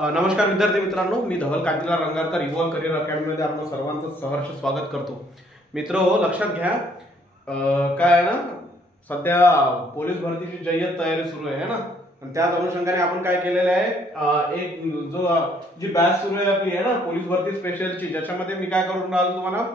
नमस्कार विद्यार्थी मित्रांनो, मी धवल कांतीलाल रंगारकर इव्हॉल्व करिअर अकॅडमीमध्ये आपलं सर्वांचं सहर्ष स्वागत करतो. मित्रो, लक्षात घ्या, काय आहे ना, सध्या पोलीस भरतीची जय्यत तयारी सुरू आहे ना, आणि त्याच अनुषंगाने आपण काय केलेलं आहे, एक जी बॅच सुरू आहे आपली आहे ना पोलीस भरती स्पेशलची, ज्याच्यामध्ये मी काय करून राहिलो तुम्हाला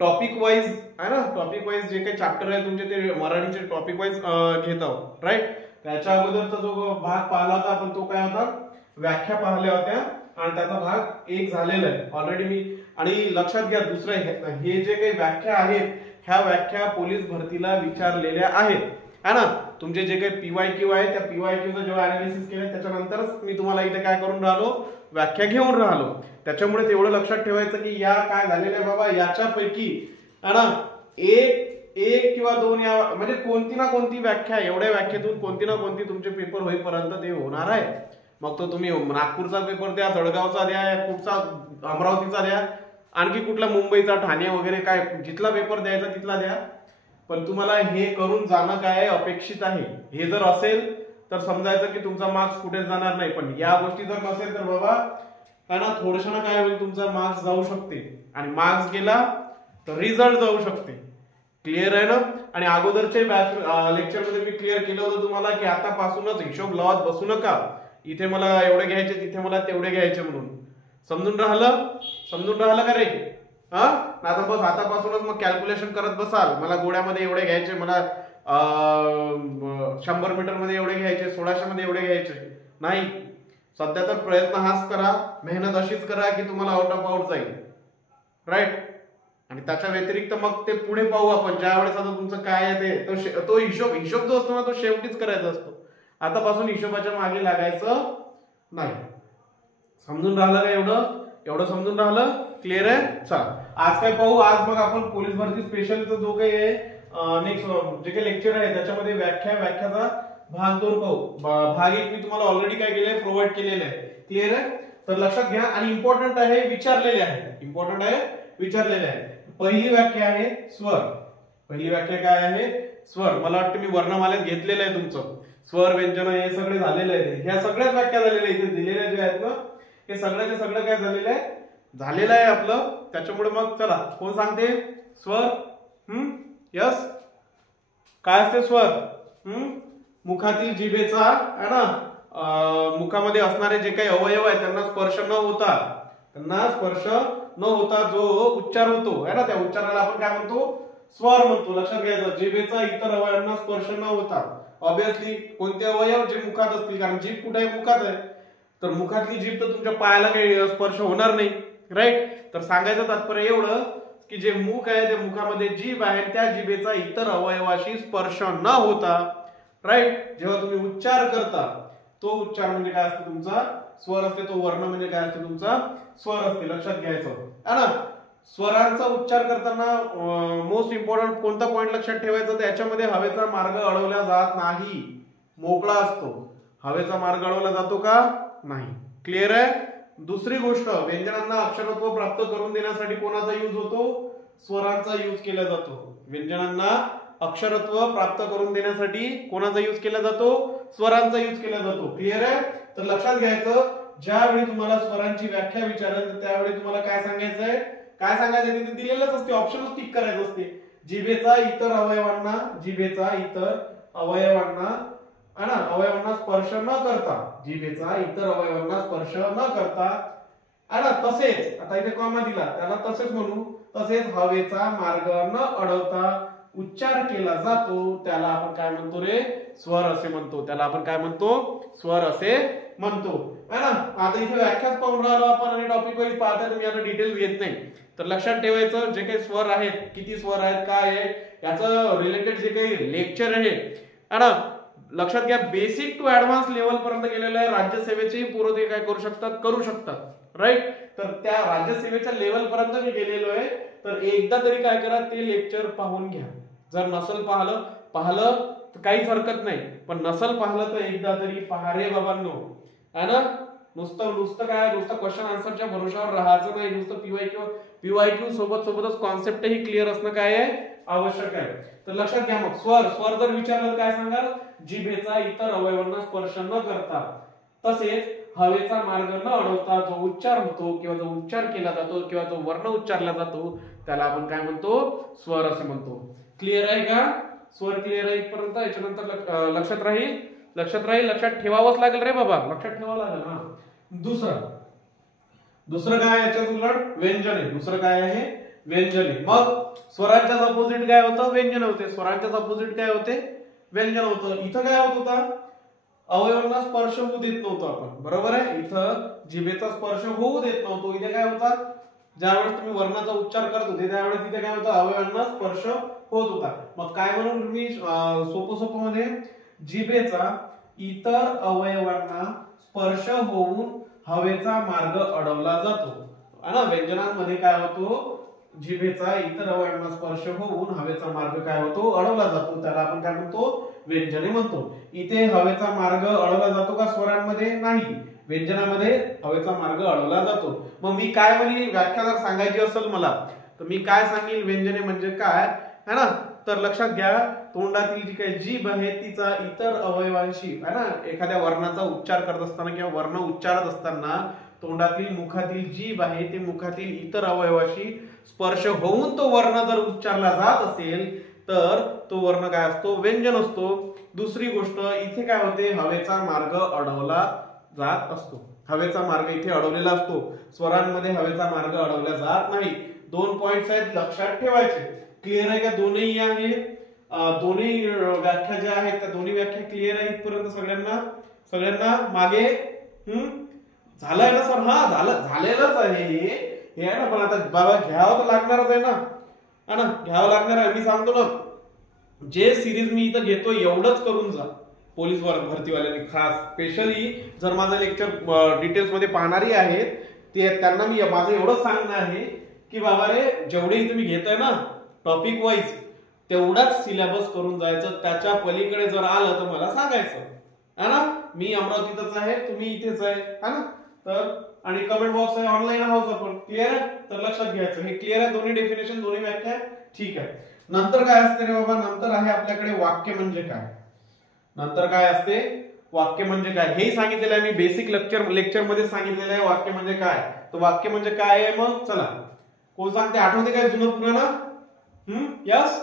टॉपिक वाईज आहे ना, टॉपिक वाईज जे काही चॅप्टर आहे तुमचे ते मराठीचे टॉपिक वाईज घेत आहोत, राईट. त्याच्या अगोदरचा जो भाग पाहिला होता आपण तो काय होता, व्याख्या पाहिल्या होत्या आणि त्याचा भाग 1 झालेला आहे ऑलरेडी मी. आणि लक्षात घ्या, दुसरं हे जे काही व्याख्या आहेत ह्या व्याख्या पोलीस भरतीला विचारलेल्या आहेत है ना. तुमचे जे काही PYQ आहे त्या PYQचं जेव्हा अनालिसिस केलं त्याच्यानंतरच मी तुम्हाला इथे काय करून राहिलो, व्याख्या घेऊन राहिलो. त्याच्यामुळे तेवढं लक्षात ठेवायचं की या काय झालेल्या बाबा, याच्यापैकी है ना एक किंवा 2 या म्हणजे कोणती ना कोणती व्याख्या, एवढ्या व्याख्येतून कोणती ना कोणती तुमचे पेपर होईपर्यंत ते होणार आहे. मग तो तुम्ही नागपूरचा पेपर द्या, जळगावचा द्या, कुठचा अमरावतीचा द्या, आणखी कुठला मुंबईचा, ठाणे वगैरे काय जिथला पेपर द्यायचा तिथला द्या, पण तुम्हाला हे करून जाणं काय अपेक्षित आहे. हे जर असेल तर समजायचं की तुमचा मार्क्स कुठेच जाणार नाही. पण या गोष्टी जर नसेल तर बाबा काय ना, थोडंसं काय होईल, तुमचा मार्क्स जाऊ शकते आणि मार्क्स गेला तर रिझल्ट जाऊ शकते. क्लिअर आहे ना. आणि अगोदरचे लेक्चर मध्ये मी क्लिअर केलं होतं तुम्हाला की आतापासूनच हिशोब लावत बसू नका, इथे मला एवढे घ्यायचे तिथे मला तेवढे घ्यायचे म्हणून. समजून राहिलं का रे? आता बस आतापासूनच मग कॅल्क्युलेशन करत बसाल, मला गोड्यामध्ये एवढे घ्यायचे, मला 100 मीटर मध्ये एवढे घ्यायचे, 1600 मध्ये एवढे घ्यायचे नाही. सध्या तर प्रयत्न हाच करा, मेहनत अशीच करा की तुम्हाला आउट ऑफ आउट जाईल, राईट. आणि त्याच्या व्यतिरिक्त मग ते पुढे पाहू आपण, ज्या वेळेस आता तुमचं काय आहे ते तो हिशोब जो असतो ना तो शेवटीच करायचा असतो. आतापासून हिशोबाच्या मागे लागायचं नाही. समजून राहिलं का? एवढं समजून राहिलं? क्लिअर आहे. चला आज काय पाहू, आज मग आपण पोलीस भरती स्पेशलचा जो काही आहे नेक्स्ट जे काही लेक्चर आहे त्याच्यामध्ये व्याख्याचा भाग 2 पाहू. भाग 1 मी तुम्हाला ऑलरेडी काय केलंय, प्रोव्हाइड केलेलं आहे. क्लिअर आहे. तर लक्षात घ्या, आणि इम्पॉर्टंट आहे, विचारलेले आहे. पहिली व्याख्या आहे स्वर. पहिली व्याख्या काय आहे? स्वर. मला वाटतं मी वर्णमालेत घेतलेलं आहे तुमचं स्वर, व्यंजन हे सगळे झालेले आहेत. ह्या सगळ्याच व्याख्या झालेल्या इथे दिलेल्या जे आहेत ना, हे सगळ्याचे सगळं काय झालेलं आहे आपलं. त्याच्यामुळे मग चला, कोण सांगते स्वर? यस, काय असते स्वर? मुखातील जिभेचा आहे ना, मुखामध्ये असणारे जे काही अवयव आहेत त्यांना स्पर्श न होता जो उच्चार होतो है ना, त्या उच्चाराला आपण काय म्हणतो? स्वर म्हणतो. लक्षात घ्यायचं, जिभेचा इतर अवयवांना स्पर्श न होता. ऑब्विसली कोणते अवयव? जे मुखात असतील, कारण जीभ कुठे आहे? मुखात आहे. तर मुखातली जीभ तर तुमच्या पायाला काही स्पर्श होणार नाही, राईट. तर सांगायचं तात्पर्य एवढं की जे मुख आहे त्या मुखामध्ये जीभ आहे, त्या जिभेचा इतर अवयवाशी स्पर्श न होता, राईट, जेव्हा तुम्ही उच्चार करता तो उच्चार म्हणजे काय असते? तुमचा स्वर असते. तो वर्ण म्हणजे काय असते? तुमचा स्वर असते. लक्षात घ्यायचं है ना. स्वरांचा उच्चार करताना मोस्ट इम्पॉर्टंट कोणता पॉइंट लक्षात ठेवायचा? त्याच्यामध्ये हवेचा मार्ग अडवला जात नाही, मोकळा असतो. हवेचा मार्ग अडवला जातो का? नाही. क्लिअर आहे. दुसरी गोष्ट, व्यंजनांना अक्षरत्व प्राप्त करून देण्यासाठी कोणाचा यूज होतो? स्वरांचा यूज केला जातो. व्यंजनांना अक्षरत्व प्राप्त करून देण्यासाठी कोणाचा यूज केला जातो? स्वरांचा यूज केला जातो. क्लिअर आहे. तर लक्षात घ्यायचं, ज्यावेळी तुम्हाला स्वरांची व्याख्या विचारेल तर त्यावेळी तुम्हाला काय सांगायचंय? तिथे दिलेलंच असते, ऑप्शनच टिक करायचं असते. जिभेचा इतर अवयवांना स्पर्श न करता, जिभेचा इतर अवयवांना स्पर्श न करता है ना. तसेच, आता इथे कॉमा दिला त्याला तसेच म्हणू, तसेच हवेचा मार्ग न अडवता उच्चार केला जातो, त्याला आपण काय म्हणतो रे? स्वर असे म्हणतो. त्याला आपण काय म्हणतो? स्वर असे म्हणतो, है ना. आता इथे व्याख्याच पाहून राहिलो आपण आणि टॉपिक वाईज पाहता, मी आता डिटेल घेत नाही. तर लक्षात ठेवायचं, जे काही स्वर आहेत, किती स्वर आहेत, काय आहे, याचं रिलेटेड जे काही लेक्चर आहे ना, लक्षात घ्या, बेसिक टू ऍडव्हान्स लेवल पर्यंत गेलेलं आहे. राज्यसेवेचे पूर्व ते काय करू शकतात, राईट. तर त्या राज्यसेवेच्या लेवल पर्यंत मी गेलेलो आहे. तर एकदा तरी काय करा, ते लेक्चर पाहून घ्या. जर नसल पाहलं तर काहीच हरकत नाही, पण नसल पाहिलं तर एकदा तरी पहा रे बाबांनो, है ना. नुसतं क्वेश्चन आन्सरच्या भरोशावर राहायचं नाही. नुसतं PYQ सोबतच कॉन्सेप्टही क्लिअर असणं काय आहे? आवश्यक आहे. तर लक्षात घ्या, मग स्वर जर विचारलं काय सांगाल? जिभेचा इतर अवयवांना स्पर्श न करता, तसेच हवेचा मार्ग न अडवता जो उच्चार होतो किंवा जो उच्चार केला जातो किंवा जो वर्ण उच्चारला जातो त्याला आपण काय म्हणतो, स्वर असे म्हणतो. क्लिअर आहे का? स्वर क्लिअर आहे इथपर्यंत. याच्यानंतर लक्षात राहील, लक्षात ठेवावंच लागेल रे बाबा, लक्षात ठेवावं लागेल. हा दुसरं काय याच्यात उलट व्यंजने. दुसरं काय आहे, व्यंजने. मग स्वरांच्याच अपोजिट काय होतं, व्यंजन होते. स्वरांच्याच अपोजिट काय होते, व्यंजन होतं. इथं काय होत होता, अवयवांना स्पर्श होऊ देत नव्हतो आपण, बरोबर आहे. इथं जिभेचा स्पर्श होऊ देत नव्हतो. इथे काय होता, ज्यावेळेस तुम्ही वर्णाचा उच्चार करत होते त्यावेळेस इथे काय होतं, अवयवांना स्पर्श होत होता. मग काय म्हणून तुम्ही सोपं मध्ये जिभेचा इतर अवयवांना स्पर्श होऊन हवेचा मार्ग अडवला जातो. ना व्यंजनांमध्ये काय होतो, जिभेचा इतर अवयवांना स्पर्श होऊन हवेचा मार्ग काय होतो, अडवला जातो. त्याला आपण काय म्हणतो, व्यंजने म्हणतो. इथे हवेचा मार्ग अडवला जातो का स्वरांमध्ये? नाही, व्यंजनामध्ये हवेचा मार्ग अडवला जातो. मग मी काय म्हणेल, व्याख्या जर सांगायची असेल मला तर मी काय सांगेल, व्यंजने म्हणजे काय है ना. तर लक्षात घ्या, तोंडातील जी काही जीभ आहे तिचा इतर अवयवांशी है ना, एखाद्या वर्णाचा उच्चार करत असताना किंवा वर्ण उच्चारत असताना तोंडातील मुखातील जीभ आहे ते मुखातील इतर अवयवाशी स्पर्श होऊन तो वर्ण जर उच्चारला जात असेल तर तो वर्ण काय असतो, व्यंजन असतो. दुसरी गोष्ट इथे काय होते, हवेचा मार्ग अडवला जात असतो. हवेचा मार्ग इथे अडवलेला असतो. स्वरांमध्ये हवेचा मार्ग अडवला जात नाही. 2 पॉइंट्स आहेत, लक्षात ठेवायचे. क्लिअर आहे का? दोन्ही आहे, दोन्ही व्याख्या ज्या आहेत त्या दोन्ही व्याख्या क्लिअर आहे इथपर्यंत सगळ्यांना मागे झालंय ना सर? हा झालेलंच आहे हे आहे ना. पण आता बाबा घ्यावं तर लागणारच आहे ना, घ्यावं लागणार आहे. मी सांगतो ना, जे सिरीज मी इथं घेतो एवढंच करून जा. पोलीस भरतीवाल्यांनी खास स्पेशली जर माझं लेक्चर डिटेल्स मध्ये पाहणारी आहेत ते त्यांना मी माझं एवढंच सांगणं आहे की बाबा रे, जेवढे तुम्ही घेताय ना टॉपिक वाईज तेवढाच सिलेबस करून जायचं. त्याच्या पलीकडे जर आलं तर मला सांगायचं है ना. मी अमरावतीतच आहे, तुम्ही इथेच आहे ना. तर आणि कमेंट बॉक्स आहे, ऑनलाईन आहोत आपण. क्लिअर आहे? तर लक्षात घ्यायचं, हे क्लिअर आहे. दोन्ही डेफिनेशन, दोन्ही व्याख्या ठीक आहे. नंतर काय असते रे बाबा, नंतर आहे आपल्याकडे वाक्य म्हणजे काय. नंतर काय असते, वाक्य म्हणजे काय हे सांगितलेलं आहे मी बेसिक लेक्चर मध्ये सांगितलेलं आहे. वाक्य म्हणजे काय, तर वाक्य म्हणजे काय आहे. मग चला, कोण सांगते, आठवते काय जुनं पुराणं? यस,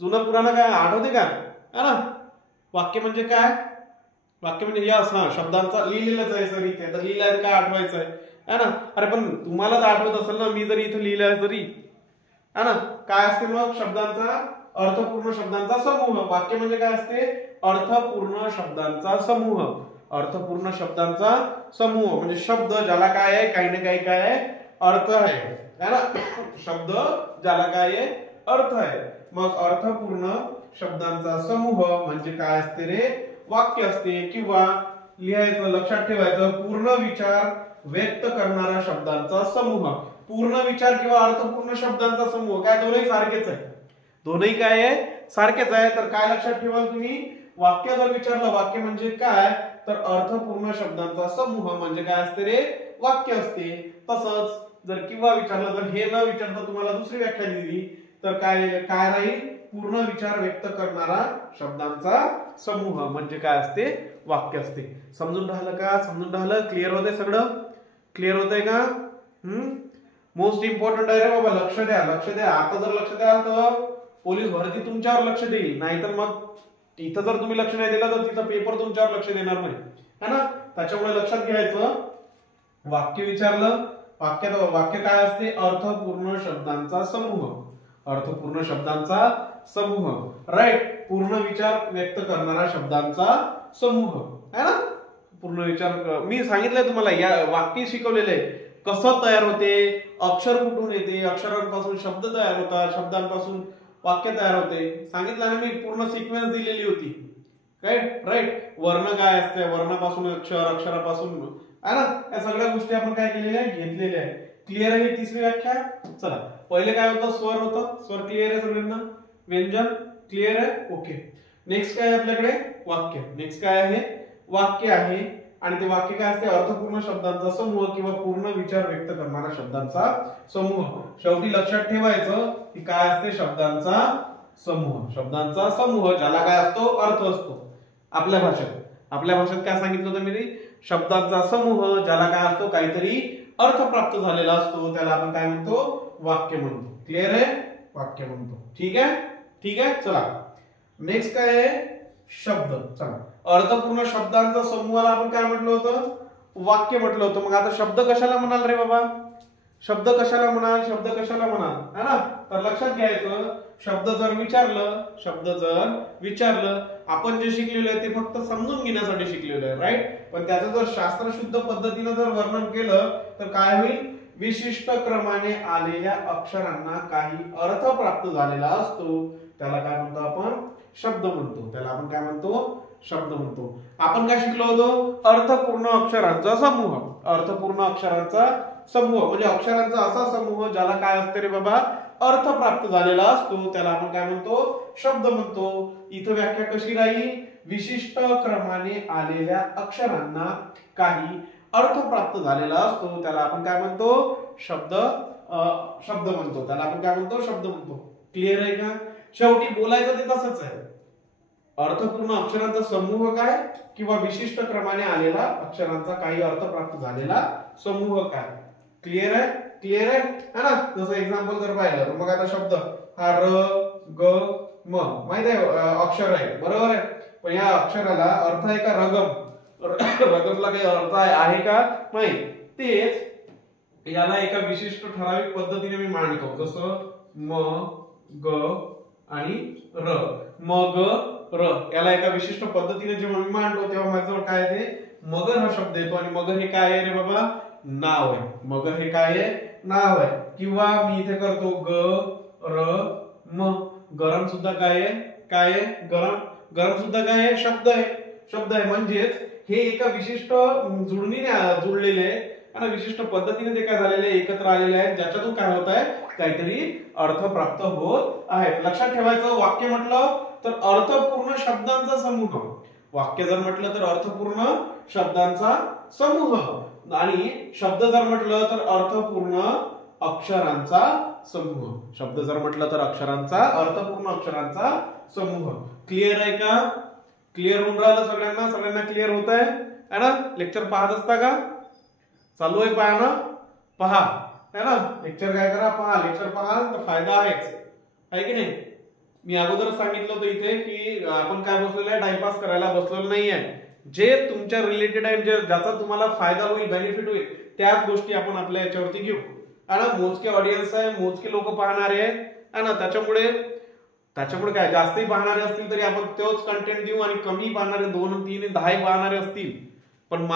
जुनं पुराणं काय आठवते का है ना. वाक्य म्हणजे काय, वाक्य म्हणजे यस, हा शब्दांचा लिहिलेलंच आहे सर इथे. तर लिहिलंय काय आठवायचं आहे ना. अरे पण तुम्हाला तर आठवत असेल ना, मी जरी इथे लिहिलंय तरी है ना. काय असते मग, शब्दांचा अर्थपूर्ण शब्दांचा समूह. वाक्य म्हणजे काय असते, अर्थपूर्ण शब्दांचा समूह. अर्थपूर्ण शब्दांचा समूह म्हणजे शब्द ज्याला काय आहे, काही ना काही काय आहे, अर्थ आहे ना. शब्द ज्याला काय आहे, अर्थ आहे. मग अर्थपूर्ण शब्दांचा समूह म्हणजे काय असते रे, वाक्य असते. किंवा लिहायचं, लक्षात ठेवायचं, पूर्ण विचार व्यक्त करणारा शब्दांचा समूह. पूर्ण विचार किंवा अर्थपूर्ण शब्दांचा समूह काय, दोन्ही सारखेच आहे. दोन्ही काय आहे, सारखेच आहे. तर काय लक्षात ठेवाल तुम्ही, वाक्य जर विचारलं वाक्य म्हणजे काय, तर अर्थपूर्ण शब्दांचा समूह म्हणजे काय असते रे, वाक्य असते. तसंच जर किंवा विचारलं, तर हे न विचारता तुम्हाला दुसरी व्याख्या दिली तर काय राहील, पूर्ण विचार व्यक्त करणारा शब्दांचा समूह म्हणजे काय असते, वाक्य असते. समजून राहिलं का? समजून राहिलं? क्लिअर होतंय सगळं? क्लिअर होतंय का? मोस्ट इम्पॉर्टंट आहे रे बाबा, लक्ष द्या, लक्ष द्या. आता जर लक्ष द्याल तर पोलीस भरती तुमच्यावर लक्ष देईल, नाहीतर मग इथं जर तुम्ही लक्ष नाही दिलं तर तिथं पेपर तुमच्यावर लक्ष देणार नाही है ना. त्याच्यामुळे लक्षात घ्यायचं, वाक्य विचारलं, वाक्य काय असते, अर्थपूर्ण शब्दांचा समूह. अर्थपूर्ण शब्दांचा समूह, राईट. पूर्ण विचार व्यक्त करणारा शब्दांचा समूह है ना. पूर्ण विचार मी सांगितलंय तुम्हाला, या वाक्य शिकवलेले कसं तयार होते, अक्षर कुठून येते, अक्षरांपासून शब्द तयार होतात, शब्दांपासून वाक्य तयार होते. सांगितलं ना मी, पूर्ण सिक्वेन्स दिलेली होती काय, राईट. वर्ण काय असते, वर्णापासून अक्षर, अक्षरापासून है ना. या सगळ्या गोष्टी आपण काय केलेल्या आहे, घेतलेल्या आहे. क्लिअर आहे तिसरी व्याख्या. चला, पहिले काय होतं, स्वर होतं. स्वर क्लिअर आहे सगळ्यांना. व्यंजन क्लिअर आहे, ओके. नेक्स्ट काय आपल्याकडे, वाक्य. नेक्स्ट काय आहे, वाक्य आहे. आणि ते वाक्य काय असते, अर्थपूर्ण शब्दांचा समूह किंवा पूर्ण विचार व्यक्त करणारा शब्दांचा समूह. शेवटी लक्षात ठेवायचं की काय असते, शब्दांचा समूह. शब्दांचा समूह ज्याला काय असतो, अर्थ असतो. आपल्या भाषेत काय सांगितलं होतं मी, शब्दांचा समूह ज्याला काय असतो काहीतरी अर्थ प्राप्त झालेला असतो त्याला आपण काय म्हणतो वाक्य म्हणतो. क्लिअर आहे? वाक्य म्हणतो. ठीक आहे ठीक आहे. चला नेक्स्ट काय आहे शब्द. चला अर्थपूर्ण शब्दांचा समूहाला आपण काय म्हटलं होतं वाक्य म्हटलं होतं. मग आता शब्द कशाला म्हणाल रे बाबा शब्द कशाला म्हणाल है ना. तर लक्षात घ्यायचं शब्द जर विचारलं आपण जे शिकलेलो आहे ते फक्त समजून घेण्यासाठी शिकलेलो आहे राईट. पण त्याचं जर शास्त्रशुद्ध पद्धतीने जर वर्णन केलं तर काय होईल विशिष्ट क्रमाने आलेल्या अक्षरांना काही अर्थ प्राप्त झालेला असतो त्याला काय म्हणतो आपण शब्द म्हणतो. त्याला आपण काय म्हणतो शब्द म्हणतो. आपण काय शिकलो होतो अर्थपूर्ण अक्षरांचा समूह म्हणजे अक्षरांचा असा समूह ज्याला काय असते रे बाबा अर्थ प्राप्त झालेला असतो त्याला आपण काय म्हणतो शब्द म्हणतो. इथं व्याख्या कशी राहील विशिष्ट क्रमाने आलेल्या अक्षरांना काही अर्थ प्राप्त झालेला असतो त्याला आपण काय म्हणतो शब्द म्हणतो. त्याला आपण काय म्हणतो शब्द म्हणतो. क्लिअर आहे का. शेवटी बोलायचं ते तसंच आहे. अर्थपूर्ण अक्षरांचा समूह काय किंवा विशिष्ट क्रमाने आलेला अक्षरांचा काही अर्थ प्राप्त झालेला समूह काय. क्लिअर आहे ना. जसं एक्झाम्पल जर पाहिलं तर मग आता शब्द हा र ग म माहिती आहे अक्षर आहे बरोबर आहे. पण या अक्षराला अर्थ आहे का रगमला काही अर्थ आहे का नाही. तेच याला एका विशिष्ट ठराविक पद्धतीने मी मांडतो जसं म ग आणि र. म ग र याला एका विशिष्ट पद्धतीने जेव्हा मी मांडतो तेव्हा माझ्याजवळ काय ते मगर हा शब्द येतो. आणि मगर हे काय आहे रे बाबा नाव आहे. मगर हे काय आहे नाव आहे. किंवा मी इथे करतो ग र म गरम सुद्धा काय आहे गरम सुद्धा काय आहे शब्द आहे. म्हणजेच हे एका विशिष्ट जुळणीने जुळलेले आहे आणि विशिष्ट पद्धतीने ते काय झालेले एकत्र आलेले आहेत ज्याच्यातून काय होत आहे काहीतरी अर्थ प्राप्त होत आहे. लक्षात ठेवायचं वाक्य म्हटलं तर अर्थपूर्ण शब्दांचा समूह. वाक्य जर म्हटलं तर अर्थपूर्ण शब्दांचा समूह आणि शब्द जर म्हटलं तर अर्थपूर्ण अक्षरांचा समूह. शब्द जर म्हटलं तर अर्थपूर्ण अक्षरांचा समूह. क्लिअर आहे का. क्लिअर होऊन राहिलं सगळ्यांना क्लिअर होत आहे ना. लेक्चर पाहत असता का चालू आहे पहा है ना. लेक्चर काय करा पहा. लेक्चर पहा तर फायदा आहे की नाही. मी अगोदर सांगितलं होतं इथे की आपण काय बसलेलं आहे टाइमपास करायला बसलेलो नाहीये. जे तुमच्या रिलेटेड आहे ज्याचा तुम्हाला फायदा होईल बेनिफिट होईल त्याच गोष्टी आपण आपल्या याच्यावरती घेऊ है ना. मोजके ऑडियन्स आहे मोजके लोक पाहणारे आहेत है ना. त्याच्यामुळे काय जास्तही पाहणारे असतील तरी आपण तोच कंटेंट देऊ आणि कमी पाहणारे 2, 3, 10 पाहणारे असतील पण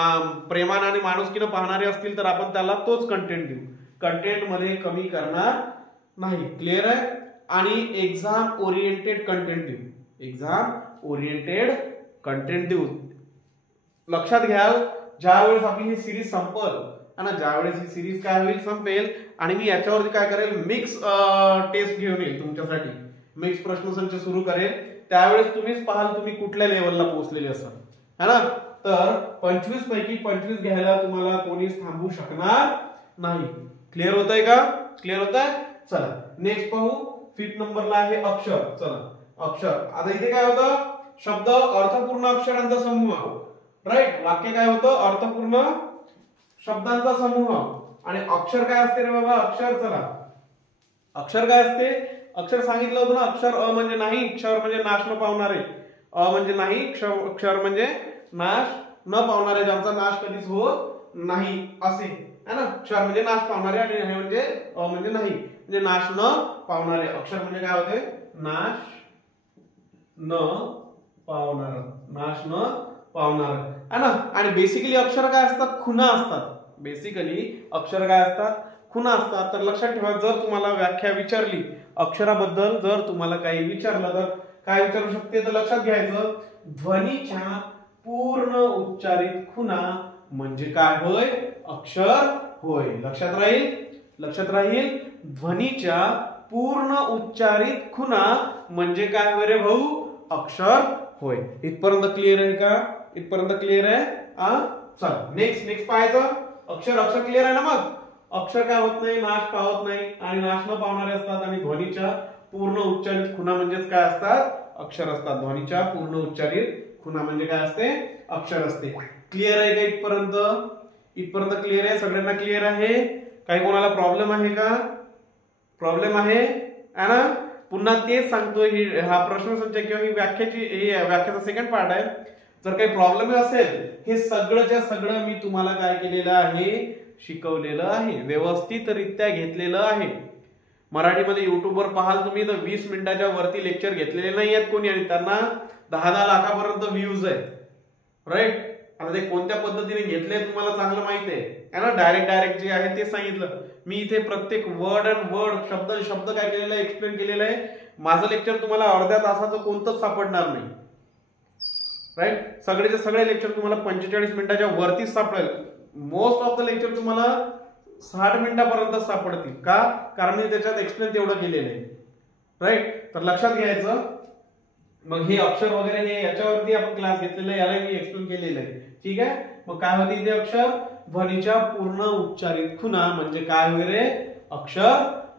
प्रेमाने आणि माणुसकीने पाहणारे असतील तर आपण त्याला तोच कंटेंट देऊ. कंटेंट मध्ये कमी करणार नाही. क्लिअर आहे. आणि एक्झाम ओरिएंटेड कंटेंट देऊ. लक्षात घ्या ज्यावेळेस आपली ही सिरीज संपेल आणि ज्यावेळेस ही सिरीज काय होईल संपेल आणि मी याच्यावरती काय करेल मिक्स टेस्ट घेऊन येईल तुमच्यासाठी. मिक्स प्रश्नसंच सुरू करेल त्यावेळेस तुम्हीच पाहाल तुम्ही कुठल्या लेवलला पोहोचलेले असाल है ना. तर 25 पैकी 25 घ्यायला तुम्हाला कोणीच थांबवू शकणार नाही. क्लिअर होतंय का. क्लिअर होतंय. चला नेक्स्ट पाहू. 5th नंबरला आहे अक्षर. चला अक्षर. आता इथे काय होतं शब्द अर्थपूर्ण अक्षरांचा समूह राईट. वाक्य काय होतं अर्थपूर्ण शब्दांचा समूह आणि अक्षर काय असते रे बाबा अक्षर. चला अक्षर काय असते. अक्षर सांगितलं होतं ना अक्षर अ म्हणजे नाही क्षर म्हणजे नाश न पावणारे. अ म्हणजे नाही क्षर म्हणजे नाश न पावणारे ज्यांचा नाश कधीच होत नाही असे है ना. क्षर म्हणजे नाश पावणारे आणि हे म्हणजे अ म्हणजे नाही म्हणजे नाश न पावणारे. अक्षर म्हणजे काय होते नाश न पावणार है ना. आणि बेसिकली अक्षर काय असतात खुणा असतात. खुणा असतात. तर लक्षात ठेवा जर तुम्हाला व्याख्या विचारली अक्षराबद्दल जर तुम्हाला काही विचारलं तर काय विचारू शकते तर लक्षात घ्यायचं ध्वनीच्या पूर्ण उच्चारित खुणा म्हणजे काय होय अक्षर होय. लक्षात राहील ध्वनीच्या पूर्ण उच्चारित खुणा म्हणजे काय होय रे भाऊ अक्षर होय. इथपर्यंत क्लिअर आहे का. क्लिअर आहे. चला नेक्स्ट पाहायचं अक्षर क्लिअर आहे ना. मग अक्षर काय होत नाही नाश पावत नाही आणि नाश न पावणारे असतात आणि ध्वनीच्या पूर्ण उच्चारित खुणा म्हणजेच काय असतात अक्षर असतात. ध्वनीच्या पूर्ण उच्चारित खुणा म्हणजे काय असते अक्षर असते. क्लिअर आहे का इथपर्यंत? इथपर्यंत क्लिअर आहे? सगळ्यांना क्लिअर आहे? काही कोणाला प्रॉब्लेम आहे का? प्रॉब्लेम आहे ना? पुन्हा तेच सांगतोय, हा प्रश्नसंच किंवा ही व्याख्याचा सेकंड पार्ट आहे. जर काही प्रॉब्लेम असेल, हे सगळंच्या सगळं मी तुम्हाला काय केलेलं आहे, शिकवलेलं आहे, व्यवस्थितरित्या घेतलेलं आहे. मराठीमध्ये युट्यूबवर पाहाल तुम्ही तर 20 मिनिटाच्या वरती लेक्चर घेतलेले नाही आहेत कोणी, आणि त्यांना 10-10 लाखापर्यंत व्ह्यूज आहेत. राईट? आता ते कोणत्या पद्धतीने घेतले तुम्हाला चांगलं माहिती आहे ना. डायरेक्ट जे आहे ते सांगितलं मी इथे. प्रत्येक वर्ड अँड वर्ड, शब्द काय केलेलं आहे, एक्सप्लेन केलेलं आहे. माझं लेक्चर तुम्हाला अर्ध्या तासाचं कोणतंच सापडणार नाही. राईट? सगळेचे सगळे लेक्चर तुम्हाला 45 मिनिटाच्या वरतीच सापडेल. मोस्ट ऑफ द लेक्चर तुम्हाला 60 मिनिटापर्यंत सापडतील. का? कारण मी त्याच्यात एक्सप्लेन तेवढं केलेलं आहे. राईट? तर लक्षात घ्यायचं. मग हे अक्षर वगैरे हे याच्यावरती आपण क्लास घेतलेला आहे, याला मी एक्सप्लेन केलेलं आहे. ठीक आहे? मग काय होते इथे अक्षर? ध्वनीच्या पूर्ण उच्चारित खुणा म्हणजे काय होय रे? अक्षर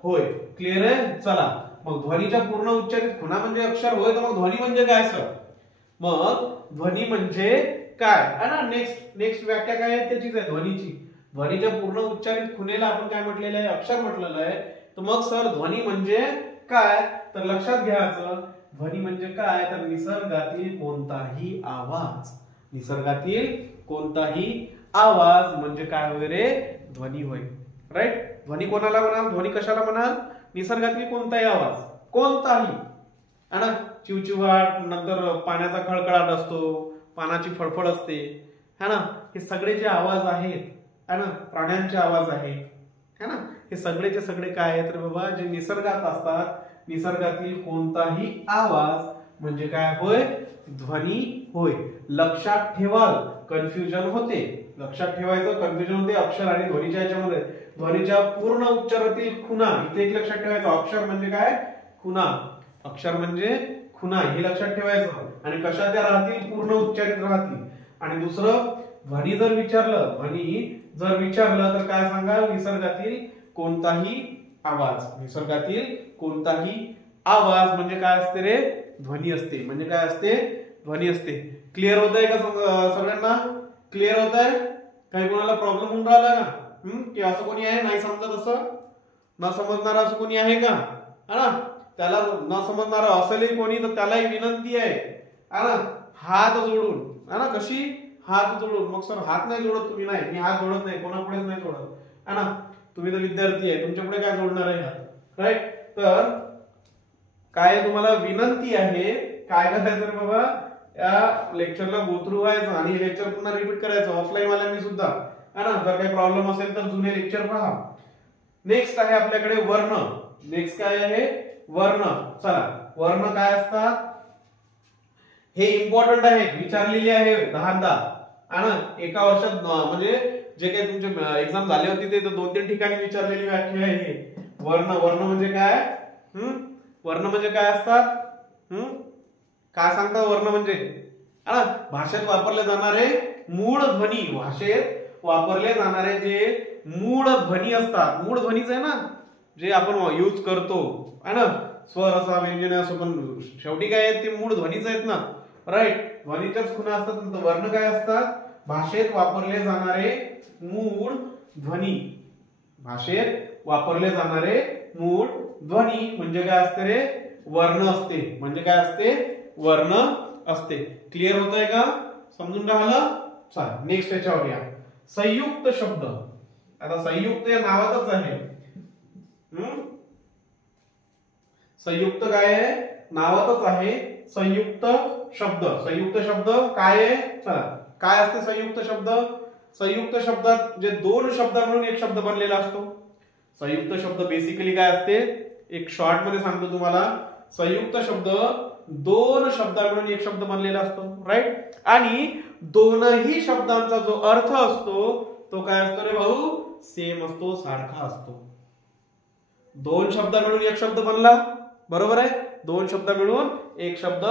होय. क्लिअर आहे? चला, मग ध्वनीच्या पूर्ण उच्चारित खुणा म्हणजे अक्षर होय, तर मग ध्वनी म्हणजे काय सर? मग ध्वनी म्हणजे काय आहे ना. नेक्स्ट व्याख्या काय आहे त्याचीच आहे, ध्वनीची. ध्वनीच्या पूर्ण उच्चारित खुणेला आपण काय म्हटलेलं आहे? अक्षर म्हटलेलं आहे. तर मग सर ध्वनी म्हणजे काय? तर लक्षात घ्यायचं, ध्वनी म्हणजे काय? तर निसर्गातील कोणताही आवाज. निसर्गातील कोणताही आवाज म्हणजे काय होय रे? ध्वनी होय. राईट? ध्वनी कोणाला म्हणाल? ध्वनी कशाला म्हणाल? निसर्गातील कोणताही आवाज, कोणताही है ना. चिवचिवाट, नंतर पाण्याचा खळखळाट असतो, पानाची फडफड असते है ना. हे सगळे जे आवाज आहेत है ना, प्राण्यांचे आवाज आहेत है ना, हे सगळेचे सगळे काय आहेत रे बाबा? जे निसर्गात असतात. निसर्गातील कोणताही आवाज म्हणजे काय होय? ध्वनी होय. लक्षात ठेवाल, कन्फ्युजन होते. लक्षात ठेवायचं, कन्फ्युजन होते अक्षर आणि ध्वनीच्या याच्यामध्ये. ध्वनीच्या पूर्ण उच्चारातील खुणा, इथे एक लक्षात ठेवायचं, अक्षर म्हणजे काय? खुणा. अक्षर म्हणजे खुणा, हे लक्षात ठेवायचं. आणि कशा त्या राहतील? पूर्ण उच्चारित राहतील. आणि दुसरं, ध्वनी जर विचारलं तर काय सांगाल? निसर्गातील कोणताही आवाज. निसर्गातील कोणताही आवाज म्हणजे काय असते रे? ध्वनी असते. म्हणजे काय असते? ध्वनी असते. क्लिअर होत आहे का सगळ्यांना? क्लिअर होत आहे? काही कोणाला प्रॉब्लेम होऊन राहिला का? की असं कोणी आहे नाही समजत, असं न समजणार असं कोणी आहे का? है ना. त्याला न समजणार असेलही कोणी तर त्यालाही विनंती आहे ना, हात जोडून है ना. कशी? हात जोडून. मग सर हात नाही जोडत तुम्ही? नाही, मी हात जोडत नाही, कोणापुढेच नाही जोडत है ना. तुम्ही तर विद्यार्थी आहे, तुमच्या पुढे काय जोडणार आहे हात? राईट? तर काय तुम्हाला विनंती आहे, काय करायचं रे बाबा? या लेक्चरला गो थ्रू व्हायचं आणि लेक्चर पुन्हा रिपीट करायचं ऑफलाईन वाल्यांनी सुद्धा है ना. जर काही प्रॉब्लेम असेल तर जुने लेक्चर पहा. नेक्स्ट आहे आपल्याकडे वर्ण. नेक्स्ट काय आहे? वर्ण. चला, वर्ण काय असतात हे इम्पॉर्टंट आहे, विचारलेली आहे 10दा है ना. एका वर्षात म्हणजे जे काही तुमचे एक्झाम झाले होते ते 2-3 ठिकाणी विचारलेली व्याख्या आहे. वर्ण. वर्ण म्हणजे काय? वर्ण म्हणजे काय असतात? काय सांगता वर्ण म्हणजे? है ना, भाषेत वापरले जाणारे मूळ ध्वनी. भाषेत वापरले जाणारे जे मूळ ध्वनी असतात. मूळ ध्वनीच आहे ना, जे आपण यूज करतो है ना. स्वर असा, व्यंजने असं, पण शेवटी काय आहेत ते मूळ ध्वनीच आहेत ना. राईट? ध्वनीच्याच खुणा असतात. वर्ण काय असतात? भाषेत वापरले जाणारे मूळ ध्वनी. भाषेत वापरले जाणारे मूळ ध्वनी म्हणजे काय असते रे? वर्ण असते. म्हणजे काय असते? वर्ण असते. क्लिअर होत आहे का? समजून राहिलं? चला, नेक्स्ट याच्यावर या. संयुक्त शब्द. आता संयुक्त या नावातच आहे. संयुक्त काय आहे? नावातच आहे. संयुक्त शब्द. संयुक्त शब्द काय आहे? चला, काय असते संयुक्त शब्द? संयुक्त शब्दात जे दोन शब्दांवरून एक शब्द बनलेला असतो. संयुक्त शब्द बेसिकली काय असते? एक शॉर्ट मध्ये सांगतो तुम्हाला. संयुक्त शब्द दोन शब्दांवरून एक शब्द बनलेला असतो. राईट? आणि दोनही शब्दांचा जो अर्थ असतो तो काय असतो रे भाऊ? सेम असतो, सारखा असतो. दोन शब्द मिळून एक शब्द बनला, बरोबर आहे? दोन शब्द मिळून एक शब्द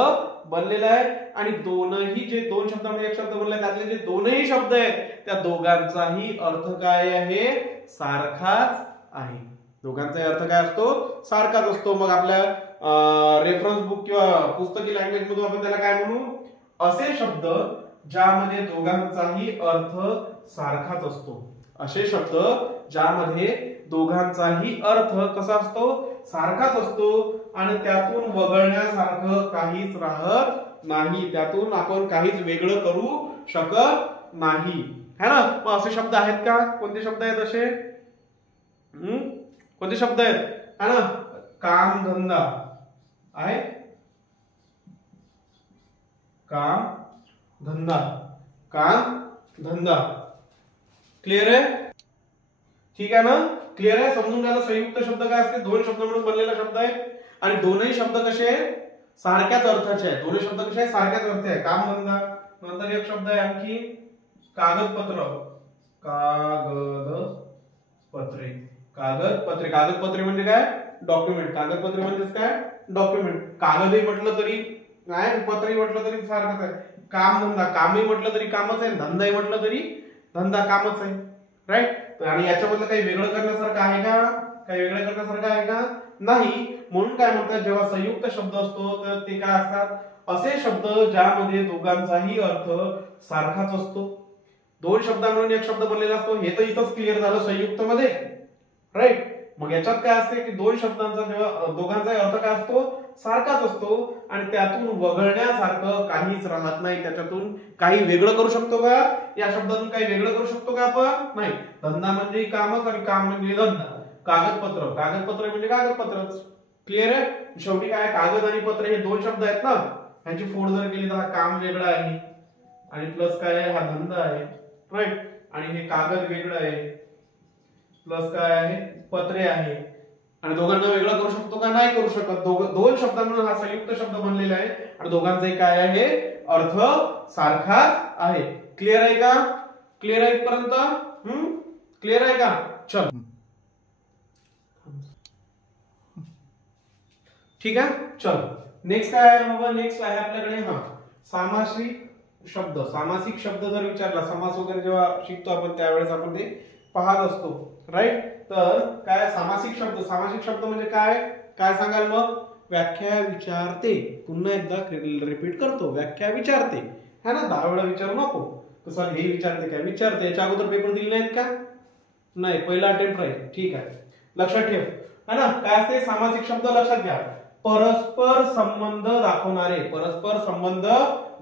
बनलेला आहे. आणि दोनही जे दोन शब्दांमध्ये एक शब्द बनलाय त्यातले जे दोनही शब्द आहेत त्या दोघांचाही अर्थ काय आहे? सारखाच आहे. दोघांचाही अर्थ काय असतो? सारखाच असतो. मग आपल्या रेफरन्स बुक किंवा पुस्तकी लँग्वेज मध्ये आपण त्याला काय म्हणू? असे शब्द ज्यामध्ये दोघांचाही अर्थ सारखाच असतो. असे शब्द ज्यामध्ये दोघांचाही अर्थ कसा असतो, सारखाच असतो आणि त्यातून वगळण्यासारखं काहीच राहत नाही, त्यातून आपण काहीच वेगळं करू शकत नाही, है ना. मग असे शब्द आहेत का? कोणते शब्द आहेत असे? कोणते शब्द आहेत, है ना? काम धंदा आहे, काम धंदा, काम धंदा. क्लिअर आहे? ठीक आहे ना, क्लिअर आहे. समजून घ्या. संयुक्त शब्द काय असते? दोन शब्द मिळून बनलेला शब्द आहे आणि दोनही शब्द कसे आहेत? सारख्याच अर्थाचे आहेत. दोन्ही शब्द कसे आहेत? सारख्याच अर्थाचे आहेत. काम धंदा. नंतर एक शब्द आहे आणखी कागदपत्र, कागदपत्रे, कागदपत्रे. कागदपत्रे म्हणजे काय? डॉक्युमेंट. कागदपत्रे म्हणजे काय? डॉक्युमेंट. कागदही म्हटलं तरी काय, पत्रही म्हटलं तरी सारखंच आहे. काम धंदा, कामही म्हटलं तरी कामच आहे, धंदाही म्हटलं तरी धंदा कामच आहे, राईट. आणि याच्यामधलं काही वेगळं करण्यासारखं आहे का? काही वेगळं करण्यासारखं आहे का? नाही. म्हणून काय म्हणतात, जेव्हा संयुक्त शब्द असतो तर ते काय असतात? असे शब्द ज्यामध्ये दोघांचाही अर्थ सारखाच असतो. दोन शब्द मिळून एक शब्द बनलेला असतो. हे तर इथंच क्लिअर झालं संयुक्त मध्ये, राईट. मग याच्यात काय असते की दोन शब्दांचा जेव्हा दोघांचाही अर्थ काय असतो? सारखाच असतो आणि त्यातून वगळण्यासारखं काहीच राहत नाही. त्याच्यातून काही वेगळं करू शकतो का? या शब्दातून काही वेगळं करू शकतो का आपण? नाही. धंदा म्हणजे कामच आणि काम म्हणजे धंदा. कागदपत्र, कागदपत्र म्हणजे कागदपत्रच. क्लिअर आहे? शेवटी काय, कागद आणि पत्र हे दोन शब्द आहेत ना, ह्याची फोड जर केली तर हा काम वेगळा आहे आणि प्लस काय आहे, हा धंदा आहे, राईट. आणि हे कागद वेगळं आहे, प्लस काय आहे, पत्रे आहे. आणि दोघांना वेगळं करू शकतो का? नाही करू शकत. दोन शब्दांमधून हा संयुक्त शब्द बनलेला आहे आणि दोघांचाही काय आहे, अर्थ सारखाच आहे. क्लिअर आहे का? क्लिअर आहे इथपर्यंत? क्लिअर आहे का? चल, ठीक आहे. चल, नेक्स्ट काय आहे बाबा? नेक्स्ट आहे आपल्याकडे सामासिक शब्द. सामासिक शब्द जर विचारला, समास वगैरे जेव्हा शिकतो आपण त्यावेळेस आपण ते पाहत असतो, राईट. तर काय सामासिक शब्द? सामासिक शब्द म्हणजे काय? काय सांगाल मग? व्याख्या विचारते. पुन्हा एकदा रिपीट करतो, व्याख्या विचारते, है ना. 10 वेळा विचारू नको. सर हे विचारते काय? विचारते. याच्या अगोदर पेपर दिले नाहीत का? नाही, पहिला अटेम्प्ट राहील. ठीक आहे, लक्षात ठेव, है ना. काय असते सामासिक शब्द? लक्षात घ्या. परस्पर संबंध दाखवणारे, परस्पर संबंध